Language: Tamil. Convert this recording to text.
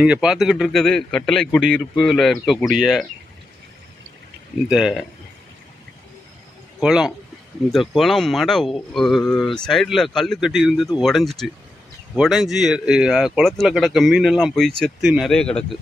நீங்கள் பார்த்துக்கிட்டு இருக்கிறது கட்டளை குடியிருப்பில் இருக்கக்கூடிய இந்த குளம். இந்த குளம் மடை சைடில் கல் கட்டி இருந்தது உடஞ்சி குளத்தில் கிடக்க மீனெல்லாம் போய் செத்து நிறைய கிடக்கு.